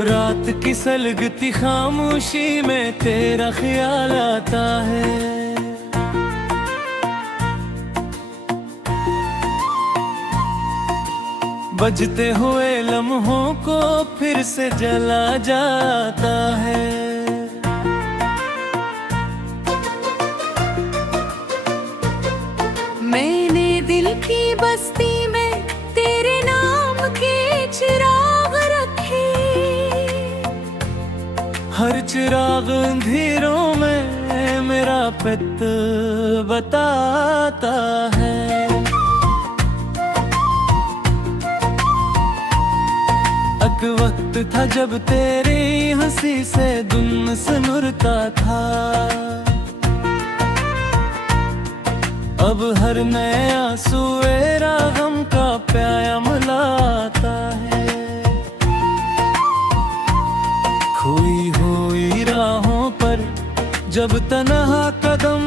रात की सलगती खामोशी में तेरा ख्याल आता है। बजते हुए लम्हों को फिर से जला जाता है। मैंने दिल की बस्ती में तेरे नाम के चिराग रखे। हर चिराग अंधेरों में मेरा पित बताता है। एक वक्त था जब तेरी हंसी से दुन सनुरता था। अब हर नए आंसू मेरा गम का प्याया मिलाता है। खोई हुई राहों पर जब तन्हा कदम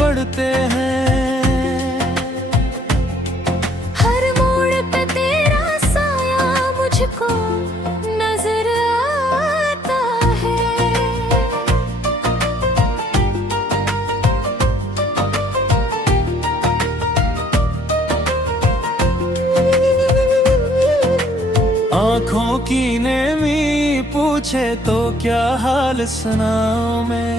बढ़ते हैं। हर मोड़ पे तेरा साया मुझको नजर आता है। आँखों की नेमी पूछे तो क्या हाल सुनाऊं मैं।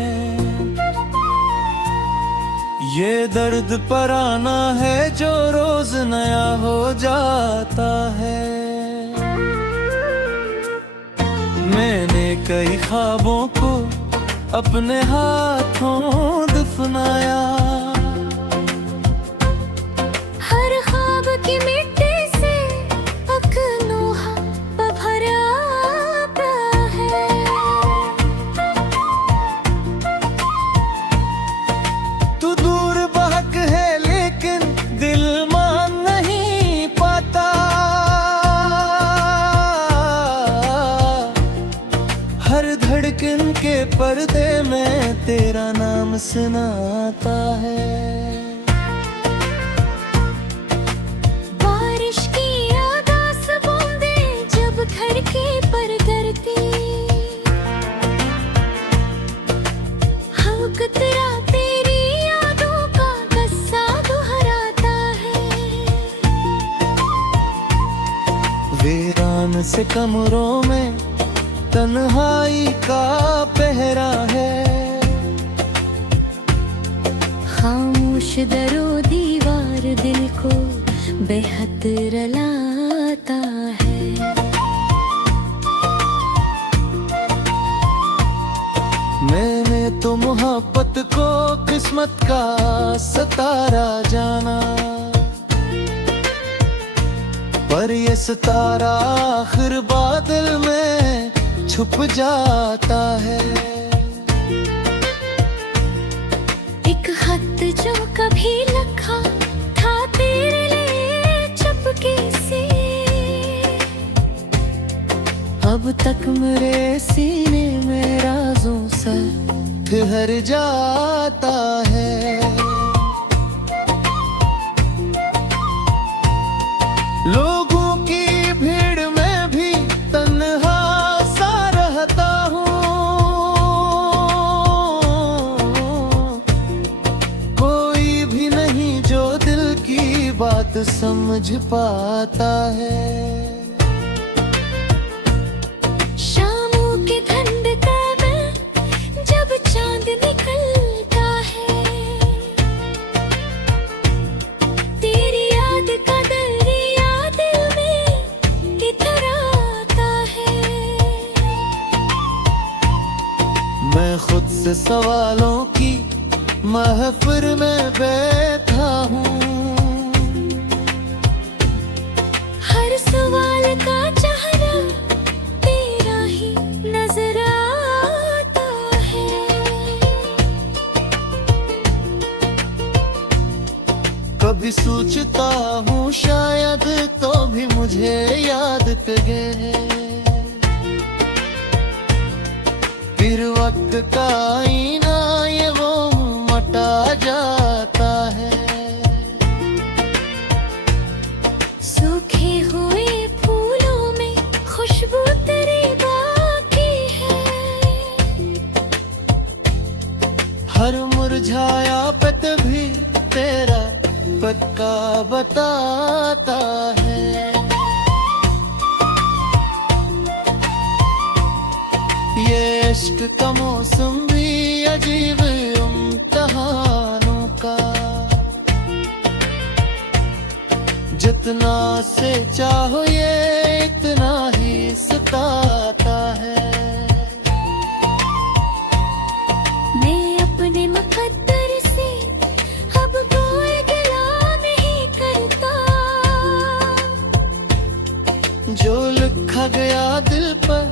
ये दर्द पराना है जो रोज नया हो जाता है। मैंने कई ख्वाबों को अपने हाथों दफनाया। हर ख्वाब की मिट्टी से अकनोहा भरा है। तू दूर बहक है लेकिन दिल मान नहीं पाता। हर धड़कन के पर्दे में तेरा नाम सुनाता है। बारिश की आगास बूंदें जब घर के पर गिरती। हम कतरा तेरी यादों का गस्सा दोहराता है। वीरान से कमरों में तन्हाई का पहरा है। खामोश दरो दीवार दिल को बेहद रलाता है। मैंने तो मोहब्बत को किस्मत का सितारा जाना। पर ये सितारा आखिर बादल में छुप जाता है। एक खत जो कभी लिखा था तेरे लिए चुपके से। अब तक मेरे सीने में राजों से ठहर जाता है। लोगों की भीड़ में भी तन्हा सा रहता हूँ। कोई भी नहीं जो दिल की बात समझ पाता है। शामों के ठंडका में जब चांद निकलता है। तेरी याद का दरिया दिल में इतराता है। मैं खुद से सवालों की महफिल में बैठा हूँ। हर सवाल का चेहरा तेरा ही नजर आता है। कभी सोचता हूँ शायद तो भी मुझे याद गए, फिर वक्त का आईना ये वो मटा जाता है। सूखे हुए फूलों में खुशबू तेरी बाकी है, हर मुरझाया पत भी तेरा पत्ता बताता है। ये इश्क का मौसम भी अजीब इम्तिहानों का, जितना से चाहो ये इतना ही सताता है। मैं अपने मुकद्दर से अब कोई गिला नहीं करता, जो लिखा गया दिल पर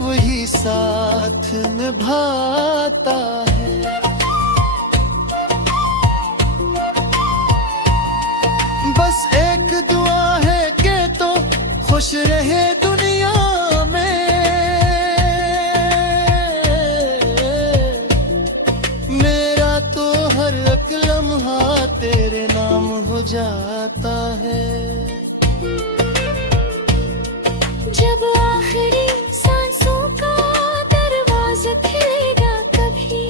वही साथ निभाता है। बस एक दुआ है कि तो खुश रहे दुनिया में, मेरा तो हर एक लम्हा तेरे नाम हो जाता है। जब आखिरी सांसों का दरवाजा खुलेगा कभी,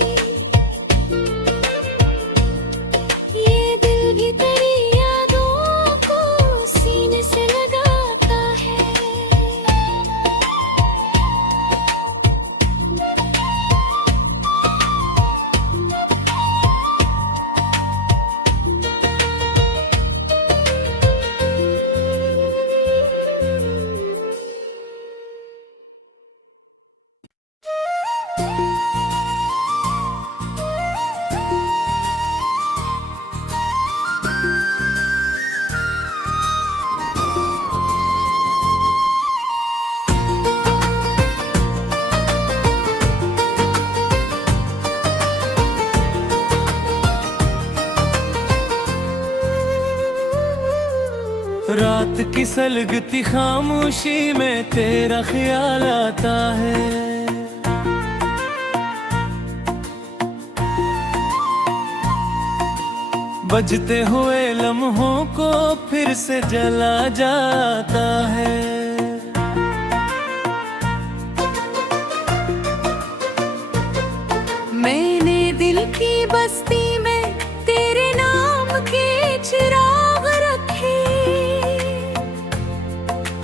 ये दिल भी तेरी यादों को सीने से लगाता है। रात की सलगती खामोशी में तेरा ख्याल आता है, बजते हुए लम्हों को फिर से जला जाता है। मैंने दिल की बस्ती में तेरे नाम के चिराग रखे,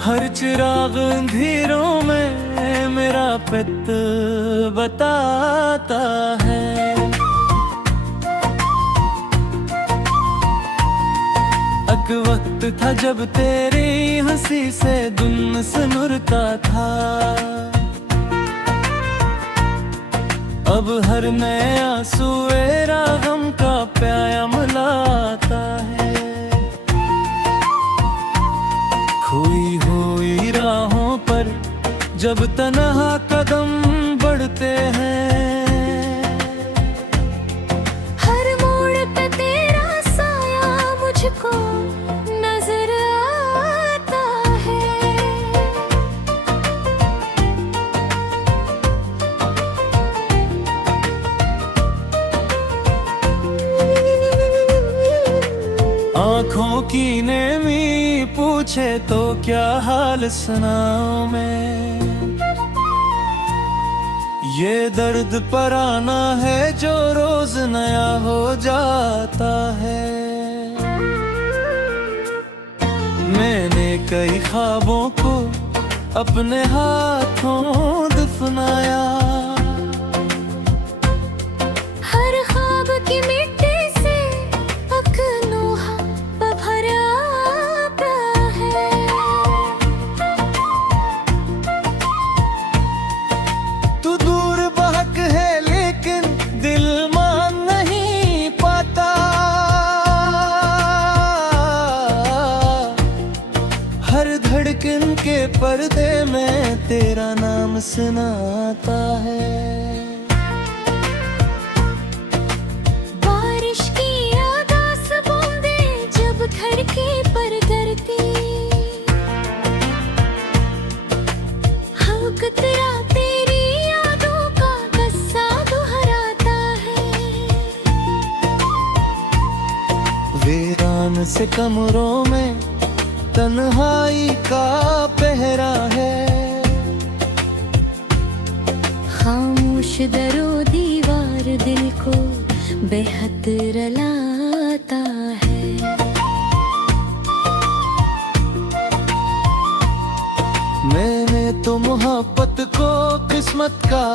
हर चिराग अंधेरों में मेरा पित बताता है। एक वक्त था जब तेरी हंसी से दुन सनुरता था, अब हर नए आंसू मेरा गम का प्याया मिलाता है। खोई हुई राहों पर जब तन्हा कदम बढ़ते हैं, हर मोड़ पे तेरा साया मुझको नजर आता है। आँखों की नेमी पूछे तो क्या हाल सुनाऊं मैं, ये दर्द पराना है जो रोज नया हो जाता है। मैंने कई ख्वाबों को अपने हाथों दफनाया, हर ख्वाब की मिट्टी से अकनोहा भरा है। तू दूर बहक है लेकिन दिल मान नहीं पाता, हर धड़कन के पर्दे में तेरा नाम सुनाता है। बारिश की आगास बूंदे से कमरों में तन्हाई का पहरा है। खामोश दरो दीवार दिल को बेहद रलाता है। मैंने तो मोहब्बत को किस्मत का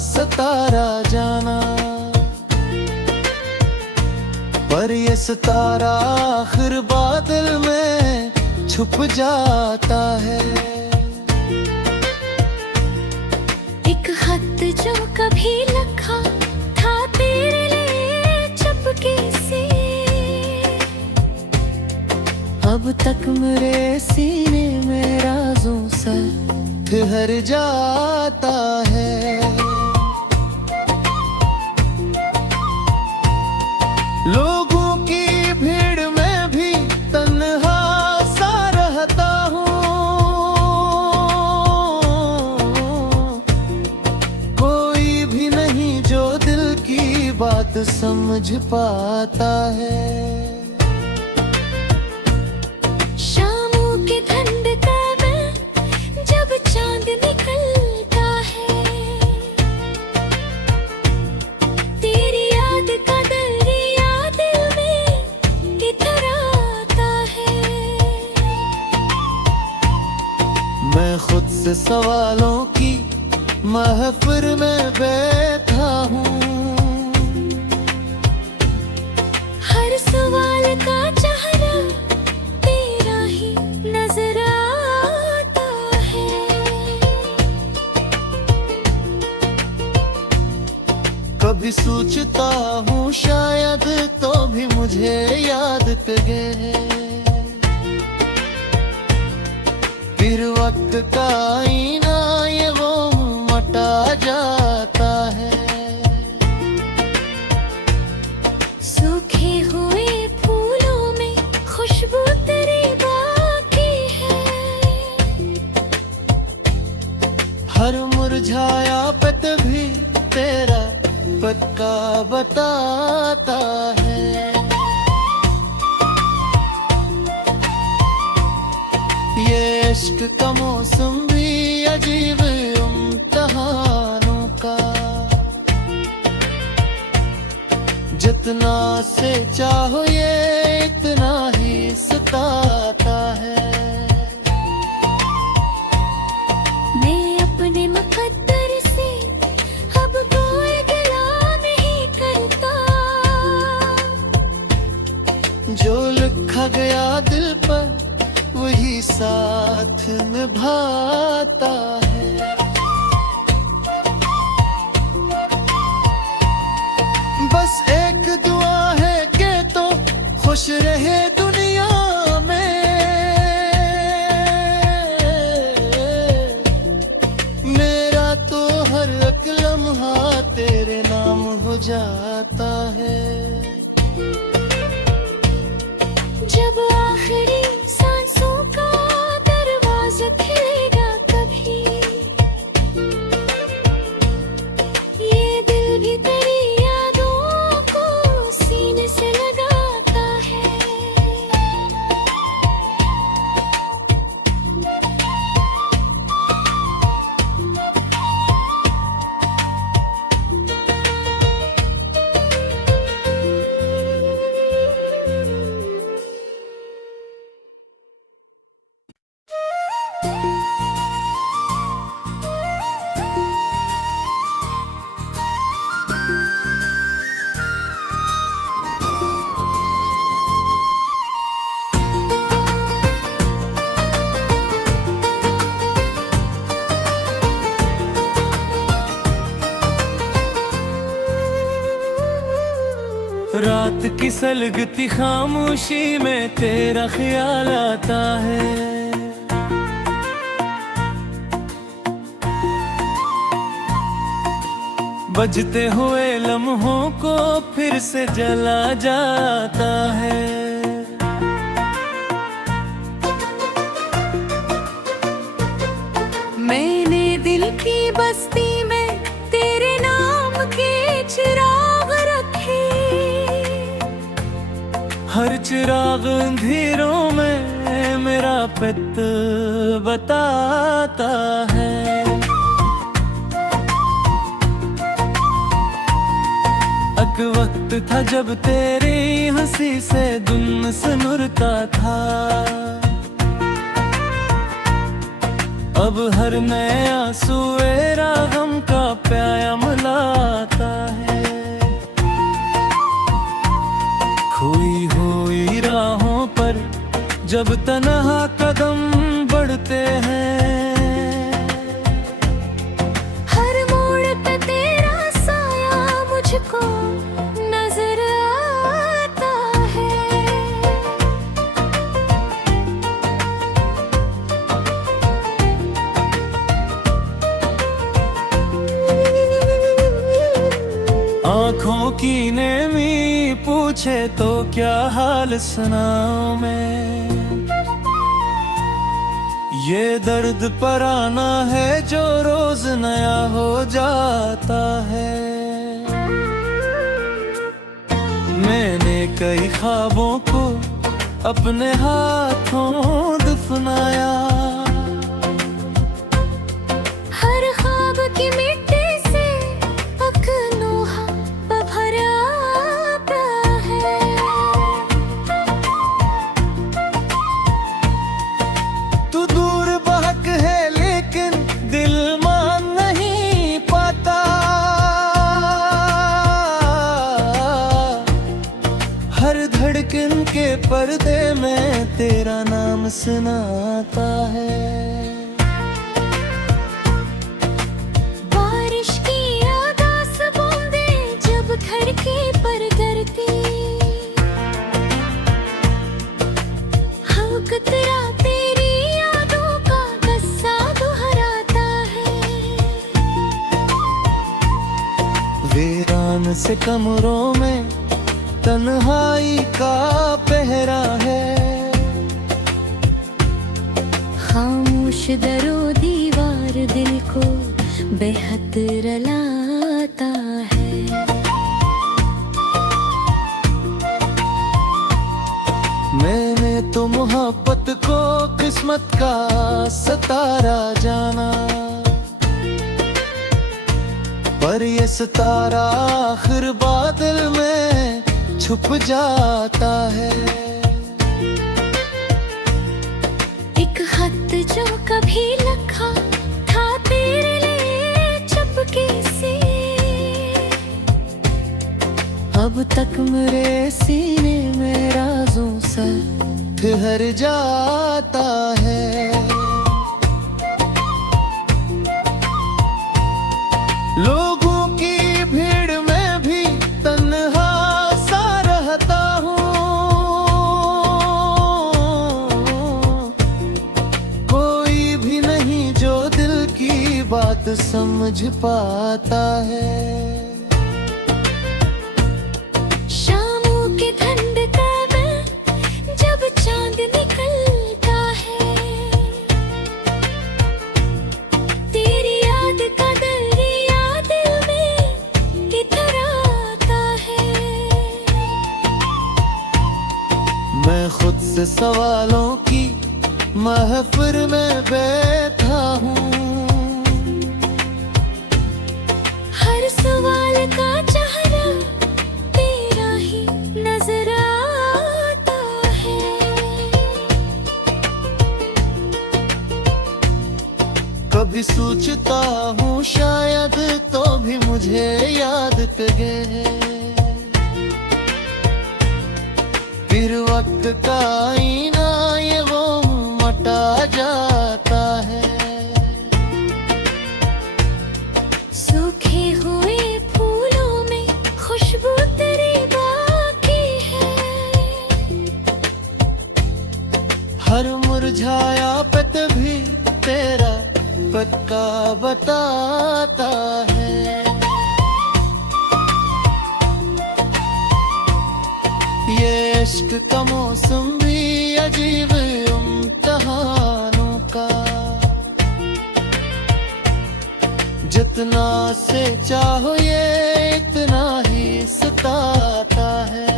सितारा जाना, पर ये सितारा आखिर बादल में छुप जाता है। एक खत जो कभी लिखा था तेरे लिए चुपके से, अब तक मेरे सीने में राजों सा ठहर जाता है। लोगों की भीड़ में भी तन्हा सा रहता हूँ, कोई भी नहीं जो दिल की बात समझ पाता है। शामों के ठंडका में जब चांद निकलता है, तेरी याद का दरिया दिल में इतराता है। मैं खुद से सवालों की महफिल में बैठा हूँ, हर सवाल का चेहरा तेरा ही नजर आता है। कभी सोचता हूँ शायद तो भी मुझे याद पे गए, फिर वक्त का आईना ये वो मटा जाता है। सूखे हुए फूलों में खुशबू तेरी बाकी है, हर मुरझाया पत्ता भी तेरा पक्का बताता है। ये इश्क का मौसम भी अजीब इम्तिहानों का, जितना से चाहो ये इतना ही सताता है। मैं अपने मुकद्दर से अब कोई गिला नहीं करता, जो लिखा गया दिल पर वही साथ निभाता है। बस एक दुआ है कि तो खुश रहे दुनिया में, मेरा तो हर एक लम्हा तेरे नाम हो जाता है। जब आखिरी सांसों का दरवाजा खुलेगा कभी, ये दिल भी तेरी यादों को सीने से लगाता है। रात की सलगती खामोशी में तेरा ख्याल आता है। बजते हुए लम्हों को फिर से जला जाता है। मैंने दिल की बस्ती में तेरे नाम के चिराग रखे, हर चिराग अंधेरों में मेरा पित बताता है। एक वक्त था जब तेरी हंसी से दुन सनुरता था, अब हर नए आंसू गम का प्याया मिलाता है। खोई हुई राहों पर जब तन्हा कदम बढ़ते हैं, हर मोड़ पे तेरा साया मुझको नजर आता है। आँखों की नेमी पूछे तो क्या हाल सुनाऊं मैं, ये दर्द पराना है जो रोज नया हो जाता है। मैंने कई ख्वाबों को अपने हाथों दफनाया, हर ख्वाब की मिट्टी से अकनोहा भरा है। तू दूर बहक है लेकिन दिल मान नहीं पाता, हर धड़कन के पर्दे में तेरा नाम सुनाता है। बारिश की आगास बूंदें जब खिड़की पर गिरती, हाँ कतरा तेरी यादों का किस्सा दोहराता है। वीरान से कमरों में तन्हाई का पहरा है, खामोश दरो दीवार दिल को बेहद रलाता है। मैंने तो मोहब्बत को किस्मत का सितारा जाना, पर ये सितारा आखिर बादल में छुप जाता है। एक खत जो कभी लिखा था तेरे लिए चुपके से, अब तक मेरे सीने में राजों से ठहर जाता है। लोगों की भीड़ में भी तन्हा सा रहता हूँ, कोई भी नहीं जो दिल की बात समझ पाता है। शामों के ठंडका में जब चांद निकलता है, तेरी याद का दरिया दिल में इतराता है। मैं खुद से सवालों की महफिल में बैठा हूँ, हर सवाल का चेहरा तेरा ही नजर आता है। कभी सोचता हूँ शायद तो भी मुझे याद कर गए, फिर वक्त का आईना ये वो मटा जाता है। सूखे हुए फूलों में खुशबू तेरी बाकी है, हर मुरझाया पत भी तेरा पक्का बताता है। ये इश्क का मौसम भी अजीब इम्तिहानों का, जितना से चाहो ये इतना ही सताता है।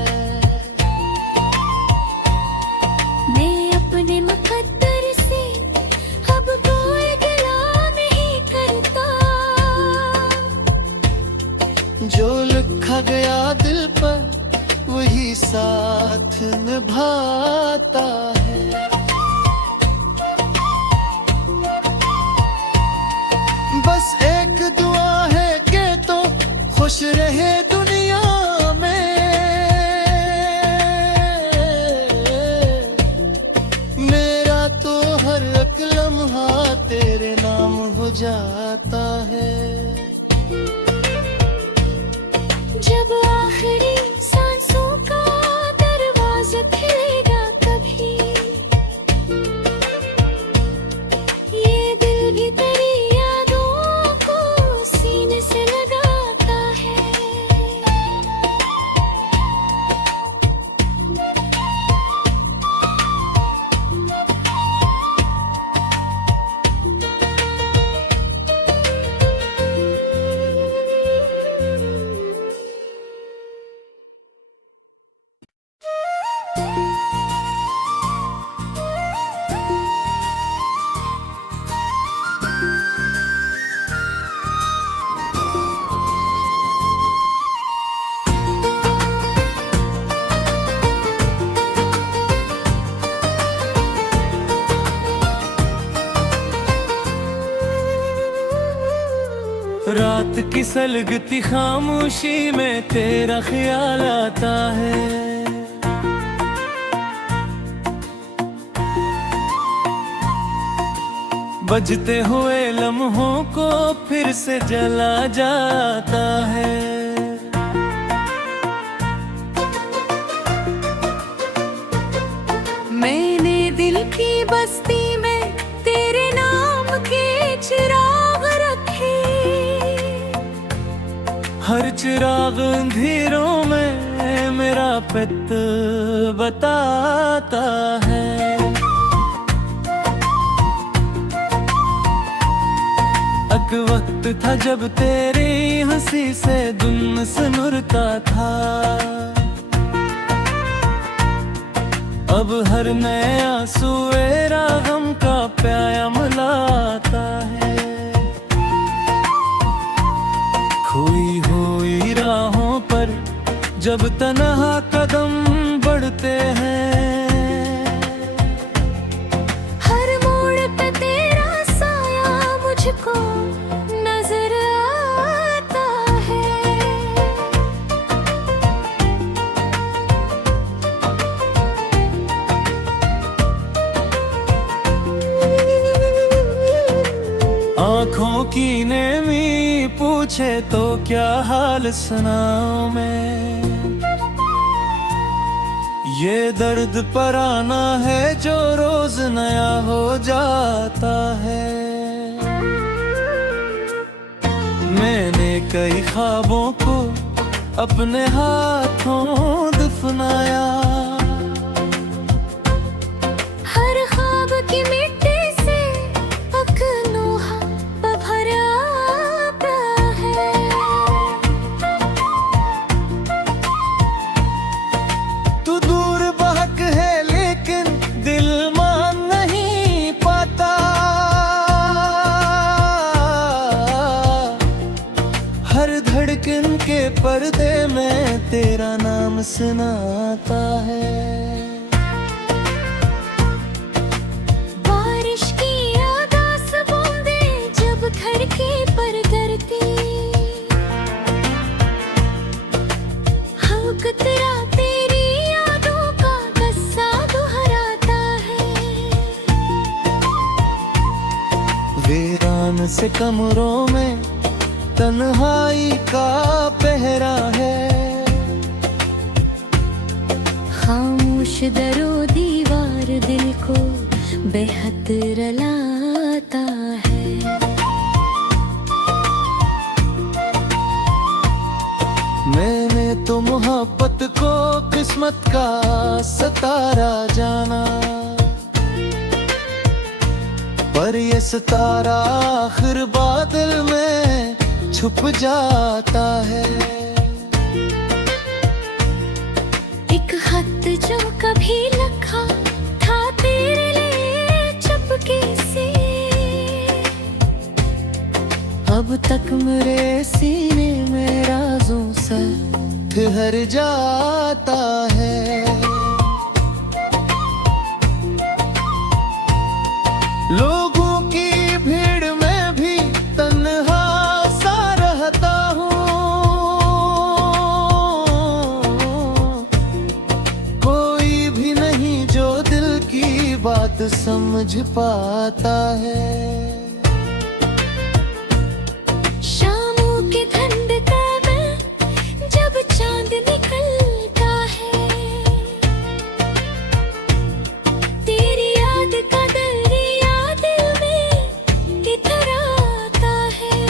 कोई साथ निभाता है। बस एक दुआ है कि तो खुश रहे दुनिया में, मेरा तो हर एक लम्हा तेरे नाम हो जाता है। जब आखिरी सांसों का दरवाजा खुलेगा कभी, ये दिल भी तेरी यादों को सीने से लगाता है। रात की सलगती खामोशी में तेरा ख्याल आता है। बजते हुए लम्हों को फिर से जला जाता है। मैंने दिल की बस्ती में तेरे नाम के चिराग रखे, हर चिराग अंधेरों में मेरा पित बताता है। एक वक्त था जब तेरी हंसी से दुन सनुरता था, अब हर नए आंसू मेरा गम का प्याया मिलाता है। खोई हुई राहों पर जब तन्हा कदम बढ़ते हैं, हर मोड़ पे तेरा साया मुझको नजर आता है। आँखों की नेमी पूछे तो क्या हाल सुनाऊं मैं, ये दर्द पराना है जो रोज नया हो जाता है। मैंने कई ख्वाबों को अपने हाथों दफनाया, हर ख्वाब की मिट्टी से अकनोहा भरा आता है। तू दूर बहक है लेकिन दिल मान नहीं पाता, हर धड़कन के पर्दे में तेरा नाम सुनाता है। बारिश की आगास बूंदें जब खिड़की पर गिरती, हम तेरा तेरी यादों का किस्सा दोहराता है। वीरान से कमरों में तन्हाई का पहरा है, खामोश दरो दीवार दिल को बेहद रलाता है। मैंने तो मोहब्बत को किस्मत का सितारा जाना, पर ये सितारा आखिर बादल में छुप जाता है। एक खत जो कभी लिखा था तेरे लिए चुपके से, अब तक मेरे सीने में राजों से ठहर जाता है। बात समझ पाता है। शामों के ठंडका में जब चांद निकलता है, तेरी याद का दरिया दिल में इतराता है।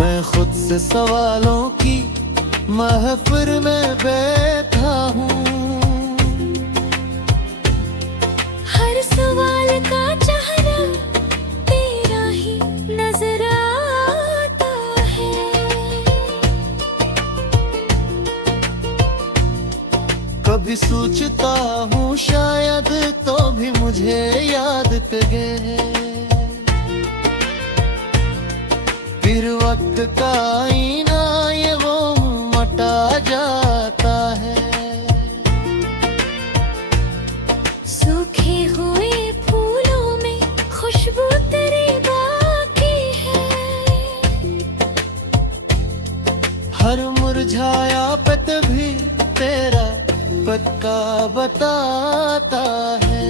मैं खुद से सवालों की महफिल में बैठा हूँ, हर सवाल का चेहरा तेरा ही नजर आता है। कभी सोचता हूँ शायद तो भी मुझे याद कगे, फिर वक्त का आईना ये वो मटा जाता है। सूखे हुए फूलों में खुशबू तेरी बाकी है, हर मुरझाया पत भी तेरा पत्ता बताता है।